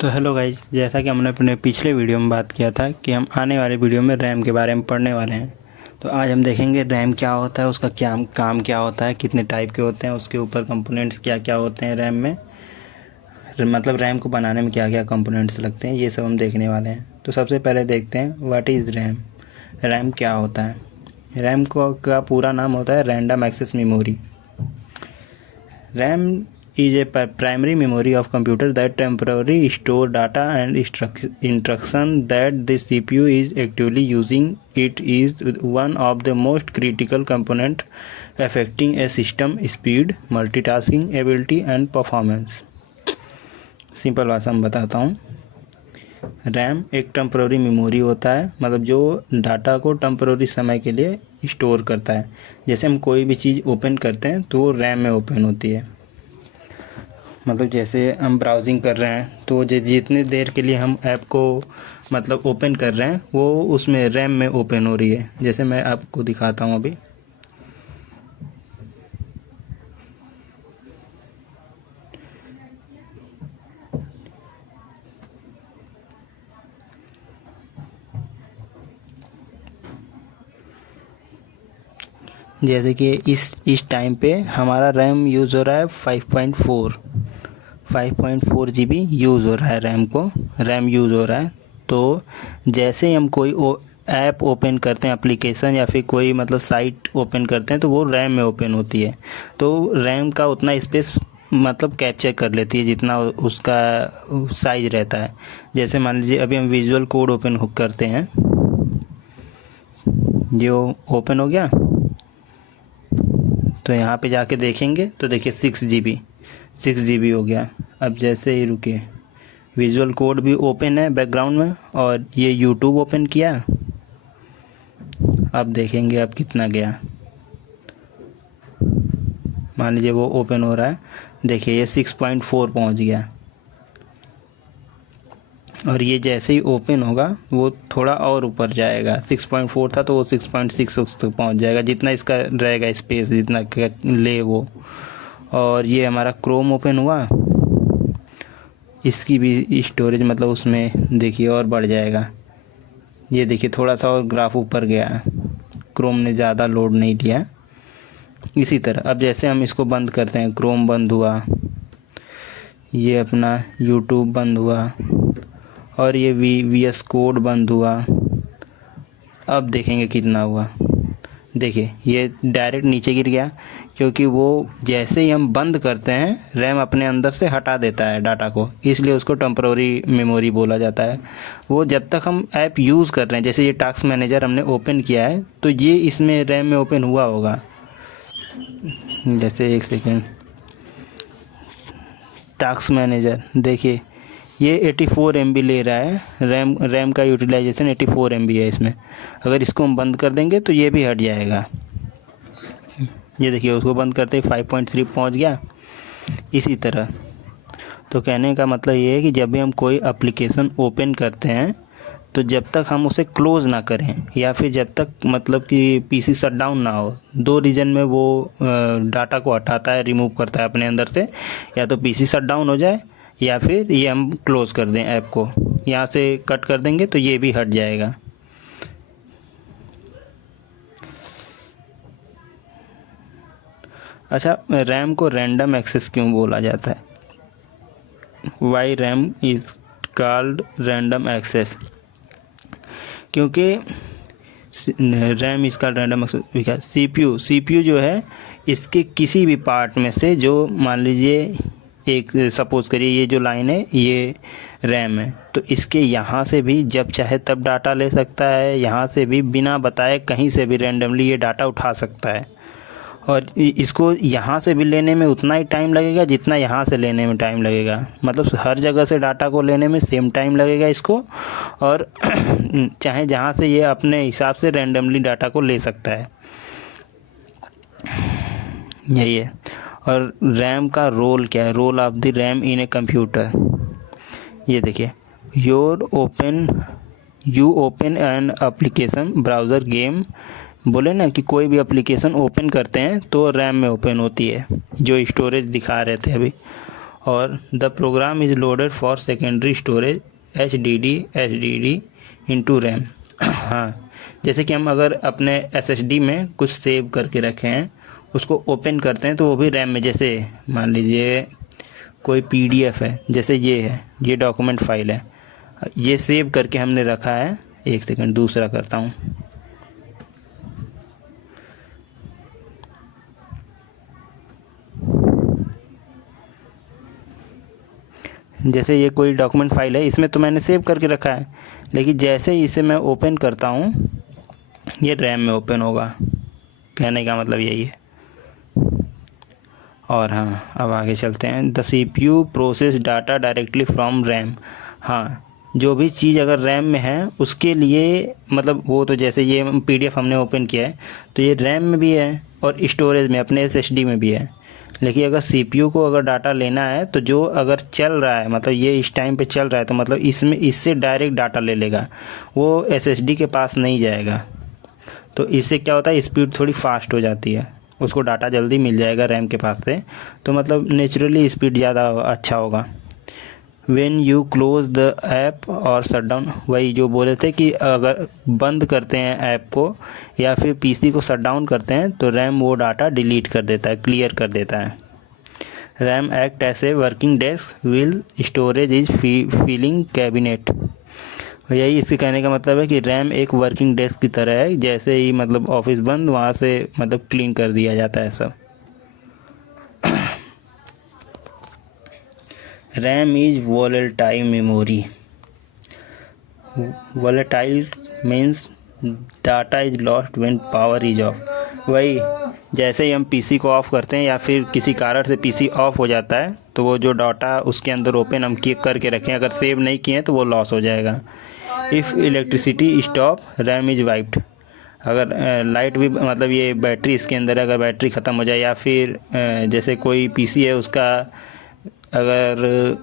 तो hello guys, जैसा कि हमने अपने पिछले वीडियो में बात किया था कि हम आने वाले वीडियो में रैम के बारे में पढ़ने वाले हैं। तो आज हम देखेंगे रैम क्या होता है, उसका क्या काम क्या होता है, कितने टाइप के होते हैं, उसके ऊपर कंपोनेंट्स क्या क्या होते हैं रैम में, मतलब रैम को बनाने में क्या क्या कंपोनेंट्स लगते हैं, ये सब हम देखने वाले हैं। तो सबसे पहले देखते हैं व्हाट इज़ रैम। रैम क्या होता है। रैम का पूरा नाम होता है random access memory. RAM is a primary memory of computer that temporarily store data and instruction that the CPU is actively using. It is one of the most critical component affecting a system speed, multitasking ability and performance. Simple भाषा में बताता हूँ। RAM एक temporary memory होता है, मतलब जो data को टेम्पररी समय के लिए स्टोर करता है। जैसे हम कोई भी चीज़ ओपन करते हैं तो वो रैम में ओपन होती है। मतलब जैसे हम ब्राउजिंग कर रहे हैं तो जितनी देर के लिए हम ऐप को मतलब ओपन कर रहे हैं वो उसमें रैम में ओपन हो रही है। जैसे मैं आपको दिखाता हूँ अभी। जैसे कि इस टाइम पे हमारा रैम यूज़ हो रहा है 5.4 GB यूज़ हो रहा है। रैम यूज़ हो रहा है। तो जैसे ही हम कोई ऐप ओपन करते हैं, एप्लीकेशन या फिर कोई मतलब साइट ओपन करते हैं तो वो रैम में ओपन होती है। तो रैम का उतना स्पेस मतलब कैप्चर कर लेती है जितना उसका साइज रहता है। जैसे मान लीजिए अभी हम विजुअल कोड ओपन करते हैं, जो ओपन हो गया तो यहाँ पे जाके देखेंगे तो देखिए 6 GB हो गया। अब जैसे ही रुके, विजुअल कोड भी ओपन है बैकग्राउंड में और ये यूट्यूब ओपन किया। अब देखेंगे अब कितना गया। मान लीजिए वो ओपन हो रहा है, देखिए ये 6.4 पहुँच गया। और ये जैसे ही ओपन होगा वो थोड़ा और ऊपर जाएगा। 6.4 था तो वो 6.6 तक पहुंच जाएगा, जितना इसका रहेगा स्पेस, जितना ले वो। और ये हमारा क्रोम ओपन हुआ, इसकी भी स्टोरेज मतलब उसमें देखिए और बढ़ जाएगा। ये देखिए थोड़ा सा और ग्राफ ऊपर गया, क्रोम ने ज़्यादा लोड नहीं लिया। इसी तरह अब जैसे हम इसको बंद करते हैं, क्रोम बंद हुआ, ये अपना यूट्यूब बंद हुआ और ये VS कोड बंद हुआ। अब देखेंगे कितना हुआ। देखिए ये डायरेक्ट नीचे गिर गया, क्योंकि वो जैसे ही हम बंद करते हैं रैम अपने अंदर से हटा देता है डाटा को, इसलिए उसको टेम्पररी मेमोरी बोला जाता है। वो जब तक हम ऐप यूज़ कर रहे हैं, जैसे ये टास्क मैनेजर हमने ओपन किया है तो ये इसमें रैम में ओपन हुआ होगा। जैसे एक सेकेंड, टास्क मैनेजर देखिए ये 84 MB ले रहा है। रैम का यूटिलाइजेशन 84 MB है इसमें। अगर इसको हम बंद कर देंगे तो ये भी हट जाएगा। ये देखिए उसको बंद करते ही 5.3 पहुंच गया। इसी तरह तो कहने का मतलब ये है कि जब भी हम कोई एप्लीकेशन ओपन करते हैं तो जब तक हम उसे क्लोज़ ना करें या फिर जब तक मतलब कि PC शट डाउन ना हो, दो रीज़न में वो डाटा को हटाता है, रिमूव करता है अपने अंदर से। या तो PC शट डाउन हो जाए या फिर ये हम क्लोज़ कर दें ऐप को, यहाँ से कट कर देंगे तो ये भी हट जाएगा। अच्छा, रैम को रैंडम एक्सेस क्यों बोला जाता है? Why RAM is called random access? क्योंकि रैम इसका रैंडम एक्सेस CPU जो है इसके किसी भी पार्ट में से, जो मान लीजिए एक सपोज़ करिए ये जो लाइन है ये रैम है, तो इसके यहाँ से भी जब चाहे तब डाटा ले सकता है, यहाँ से भी बिना बताए कहीं से भी रैंडमली ये डाटा उठा सकता है। और इसको यहाँ से भी लेने में उतना ही टाइम लगेगा जितना यहाँ से लेने में टाइम लगेगा। मतलब हर जगह से डाटा को लेने में सेम टाइम लगेगा इसको, और चाहे जहाँ से ये अपने हिसाब से रैंडमली डाटा को ले सकता है। यही है। और रैम का रोल क्या है? Role of the RAM in a computer. ये देखिए, you open an application, browser, game. बोले ना कि कोई भी एप्लीकेशन ओपन करते हैं तो रैम में ओपन होती है, जो स्टोरेज दिखा रहे थे अभी। और the program is loaded for secondary storage HDD into RAM. हाँ, जैसे कि हम अगर अपने SSD में कुछ सेव करके रखे हैं, उसको ओपन करते हैं तो वो भी रैम में, जैसे मान लीजिए कोई PDF है, जैसे ये है, ये डॉक्यूमेंट फाइल है, ये सेव करके हमने रखा है। एक सेकंड दूसरा करता हूँ। जैसे ये कोई डॉक्यूमेंट फाइल है, इसमें तो मैंने सेव करके रखा है, लेकिन जैसे ही इसे मैं ओपन करता हूँ ये रैम में ओपन होगा। कहने का मतलब यही है। और हाँ, अब आगे चलते हैं। The CPU process data directly from RAM. हाँ, जो भी चीज़ अगर रैम में है उसके लिए, मतलब वो तो जैसे ये PDF हमने ओपन किया है तो ये रैम में भी है और स्टोरेज में अपने SSD में भी है। लेकिन अगर CPU को अगर डाटा लेना है तो जो अगर चल रहा है, मतलब ये इस टाइम पे चल रहा है, तो मतलब इसमें इससे डायरेक्ट डाटा ले लेगा, वो SSD के पास नहीं जाएगा। तो इससे क्या होता है, स्पीड थोड़ी फास्ट हो जाती है, उसको डाटा जल्दी मिल जाएगा रैम के पास से, तो मतलब नेचुरली स्पीड ज़्यादा अच्छा होगा। When you close the app और शट डाउन, वही जो बोले थे कि अगर बंद करते हैं ऐप को या फिर PC को शट डाउन करते हैं तो रैम वो डाटा डिलीट कर देता है, क्लियर कर देता है। RAM act as a working desk while storage is filing cabinet. यही इसके कहने का मतलब है कि रैम एक वर्किंग डेस्क की तरह है, जैसे ही मतलब ऑफिस बंद, वहाँ से मतलब क्लीन कर दिया जाता है सब। RAM is volatile memory. Volatile means data is lost when power is of. वही जैसे ही हम PC को ऑफ़ करते हैं या फिर किसी कारण से PC ऑफ हो जाता है तो वो जो डाटा उसके अंदर ओपन हम करके रखें, अगर सेव नहीं किए तो वो लॉस हो जाएगा। If electricity stop RAM is wiped. अगर लाइट भी, मतलब ये बैटरी इसके अंदर है, अगर बैटरी ख़त्म हो जाए या फिर जैसे कोई PC है उसका अगर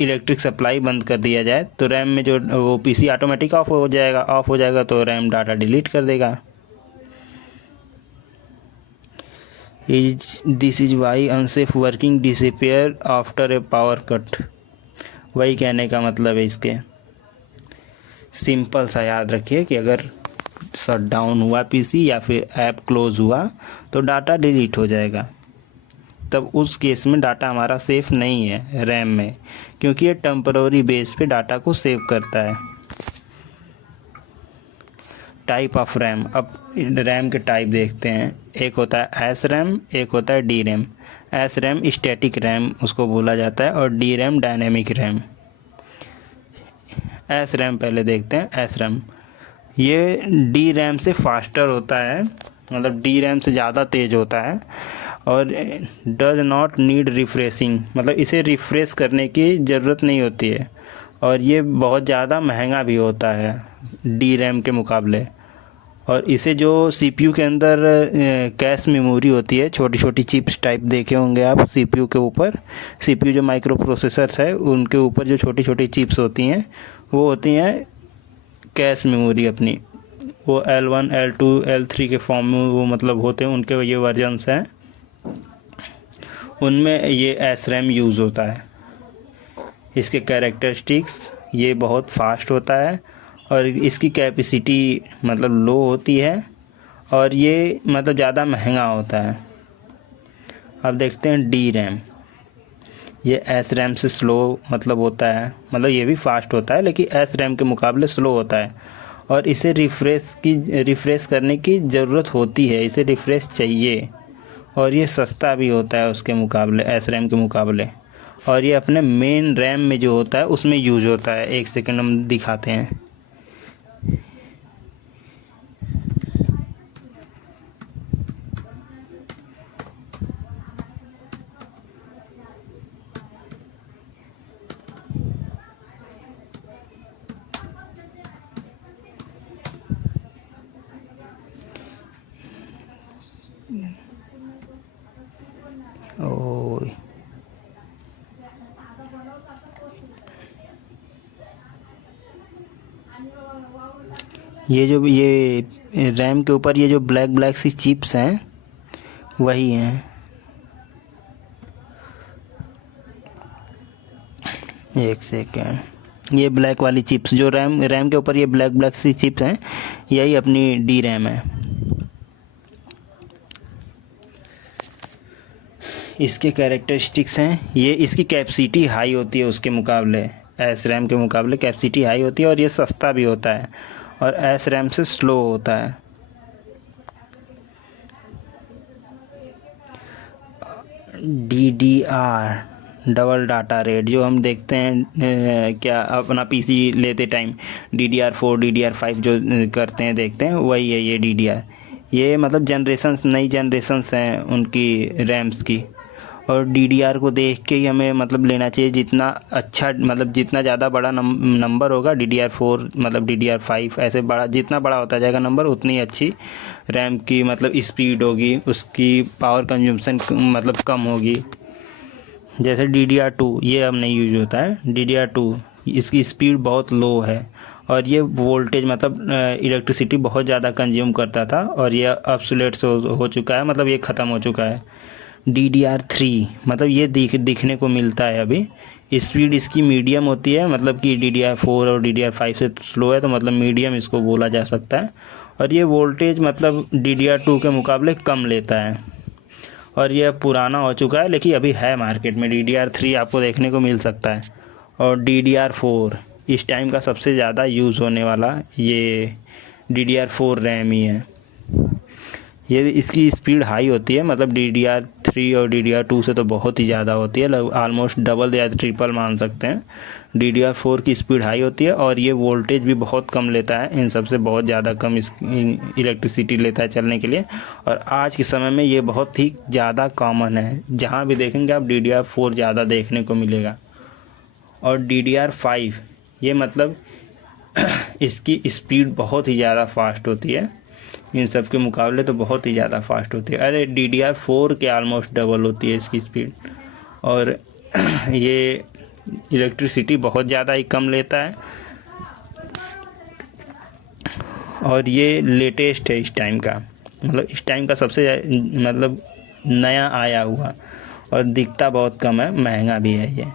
इलेक्ट्रिक सप्लाई बंद कर दिया जाए तो रैम में जो वो PC ऑटोमेटिक ऑफ हो जाएगा तो रैम डाटा डिलीट कर देगा। This is why unsafe working disappear after a power cut. वही कहने का मतलब है इसके। सिंपल सा याद रखिए कि अगर शट डाउन हुआ PC या फिर ऐप क्लोज हुआ तो डाटा डिलीट हो जाएगा, तब उस केस में डाटा हमारा सेफ नहीं है रैम में, क्योंकि ये टेम्पररी बेस पे डाटा को सेव करता है। Type of RAM. अब रैम के टाइप देखते हैं। एक होता है SRAM, एक होता है DRAM। SRAM स्टैटिक रैम उसको बोला जाता है और DRAM डायनेमिक रैम। SRAM पहले देखते हैं। SRAM ये DRAM से फास्टर होता है, मतलब DRAM से ज़्यादा तेज़ होता है और डज नॉट नीड रिफ्रेशिंग, मतलब इसे रिफ़्रेश करने की ज़रूरत नहीं होती है, और ये बहुत ज़्यादा महंगा भी होता है DRAM के मुकाबले। और इसे जो CPU के अंदर कैश मेमोरी होती है, छोटी छोटी चिप्स टाइप देखे होंगे आप CPU के ऊपर, CPU जो माइक्रो प्रोसेसर्स है उनके ऊपर जो छोटी छोटी चिप्स होती हैं वो होती हैं कैश मेमोरी अपनी। वो L1 L2 L3 के फॉर्म में वो मतलब होते हैं, उनके ये वर्जन्स हैं, उनमें ये SRAM यूज़ होता है। इसके कैरेक्टरिस्टिक्स, ये बहुत फास्ट होता है और इसकी कैपेसिटी मतलब लो होती है और ये मतलब ज़्यादा महंगा होता है। अब देखते हैं DRAM। ये SRAM से स्लो मतलब होता है, मतलब ये भी फास्ट होता है लेकिन SRAM के मुकाबले स्लो होता है और इसे रिफ़्रेश करने की ज़रूरत होती है, इसे रिफ़्रेश चाहिए, और ये सस्ता भी होता है उसके मुकाबले, SRAM के मुकाबले। और ये अपने मेन रैम में जो होता है उसमें यूज होता है। एक सेकंड हम दिखाते हैं। ओ ये रैम के ऊपर ये जो ब्लैक ब्लैक सी चिप्स हैं वही हैं। एक सेकेंड, ये ब्लैक वाली चिप्स जो रैम के ऊपर ये ब्लैक सी चिप्स हैं, यही अपनी डी रैम है। इसके कैरेक्टरिस्टिक्स हैं, ये इसकी कैपेसिटी हाई होती है उसके मुकाबले, एस रैम के मुकाबले कैपेसिटी हाई होती है, और ये सस्ता भी होता है और एस रैम से स्लो होता है। DDR डबल डाटा रेट जो हम देखते हैं क्या अपना पीसी लेते टाइम DDR4 DDR5 जो करते हैं देखते हैं, वही है ये DDR। ये मतलब जनरेशन्स, नई जनरेशन्स हैं उनकी रैम्स की, और DDR को देख के ही हमें मतलब लेना चाहिए। जितना अच्छा मतलब जितना ज़्यादा बड़ा नंबर होगा DDR4 मतलब DDR5 ऐसे बड़ा, जितना बड़ा होता जाएगा नंबर उतनी अच्छी रैम की मतलब स्पीड होगी, उसकी पावर कंजम्पशन मतलब कम होगी। जैसे DDR2 ये अब नहीं यूज होता है, DDR2 इसकी स्पीड बहुत लो है और ये वोल्टेज मतलब इलेक्ट्रिसिटी बहुत ज़्यादा कंज्यूम करता था, और ये ऑब्सोलेट हो चुका है, मतलब ये ख़त्म हो चुका है। DDR3 मतलब ये दिखने को मिलता है अभी, स्पीड इसकी मीडियम होती है, मतलब कि DDR4 और DDR5 से स्लो है, तो मतलब मीडियम इसको बोला जा सकता है। और ये वोल्टेज मतलब DDR2 के मुकाबले कम लेता है, और यह पुराना हो चुका है, लेकिन अभी है मार्केट में। DDR3 आपको देखने को मिल सकता है। और DDR4 इस टाइम का सबसे ज़्यादा यूज़ होने वाला ये DDR4 रैम ही है। ये इसकी स्पीड हाई होती है, मतलब DDR3 और DDR2 से तो बहुत ही ज़्यादा होती है, ऑलमोस्ट डबल या ट्रिपल मान सकते हैं। DDR4 की स्पीड हाई होती है और ये वोल्टेज भी बहुत कम लेता है, इन सबसे बहुत ज़्यादा कम इलेक्ट्रिसिटी लेता है चलने के लिए। और आज के समय में ये बहुत ही ज़्यादा कॉमन है, जहाँ भी देखेंगे आप DDR4 ज़्यादा देखने को मिलेगा। और DDR5 ये मतलब इसकी स्पीड बहुत ही ज़्यादा फास्ट होती है, इन सब के मुकाबले तो बहुत ही ज़्यादा फास्ट होती है। अरे DDR4 के ऑलमोस्ट डबल होती है इसकी स्पीड, और ये इलेक्ट्रिसिटी बहुत ज़्यादा ही कम लेता है, और ये लेटेस्ट है इस टाइम का, मतलब इस टाइम का सबसे मतलब नया आया हुआ, और दिखता बहुत कम है, महंगा भी है ये।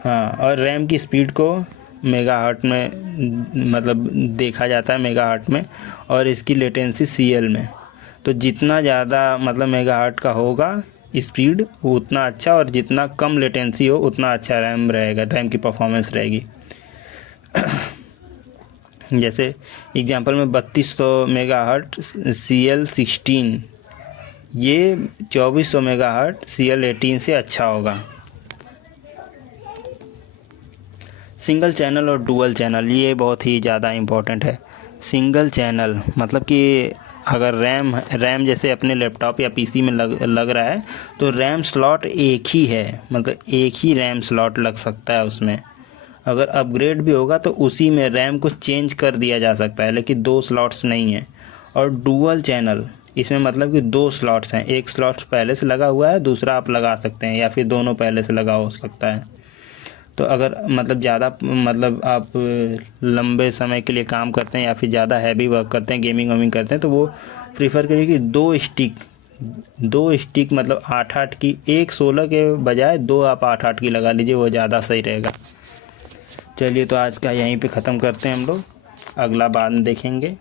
हाँ, और रैम की स्पीड को मेगाहर्ट में मतलब देखा जाता है, मेगाहर्ट में, और इसकी लेटेंसी CL में। तो जितना ज़्यादा मतलब मेगाहर्ट का होगा स्पीड उतना अच्छा, और जितना कम लेटेंसी हो उतना अच्छा रैम रहेगा, रैम की परफॉर्मेंस रहेगी। जैसे एग्जांपल में 3200 मेगाहर्ट CL16, ये 2400 मेगाहर्ट CL18 से अच्छा होगा। सिंगल चैनल और डुअल चैनल ये बहुत ही ज़्यादा इम्पोर्टेंट है। सिंगल चैनल मतलब कि अगर रैम जैसे अपने लैपटॉप या PC में लग रहा है, तो रैम स्लॉट एक ही है, मतलब एक ही रैम स्लॉट लग सकता है उसमें। अगर अपग्रेड भी होगा तो उसी में रैम को चेंज कर दिया जा सकता है, लेकिन 2 स्लॉट्स नहीं है। और डुअल चैनल इसमें मतलब कि 2 स्लॉट्स हैं, एक स्लॉट पहले से लगा हुआ है, दूसरा आप लगा सकते हैं, या फिर दोनों पहले से लगा हो सकता है। तो अगर मतलब ज़्यादा मतलब आप लंबे समय के लिए काम करते हैं या फिर ज़्यादा हैवी वर्क करते हैं, गेमिंग वेमिंग करते हैं, तो वो प्रीफर करिए कि 2 स्टिक मतलब 8-8 की, एक 16 के बजाय 2 आप 8-8 की लगा लीजिए, वो ज़्यादा सही रहेगा। चलिए, तो आज का यहीं पे ख़त्म करते हैं हम लोग, अगला बाद में देखेंगे।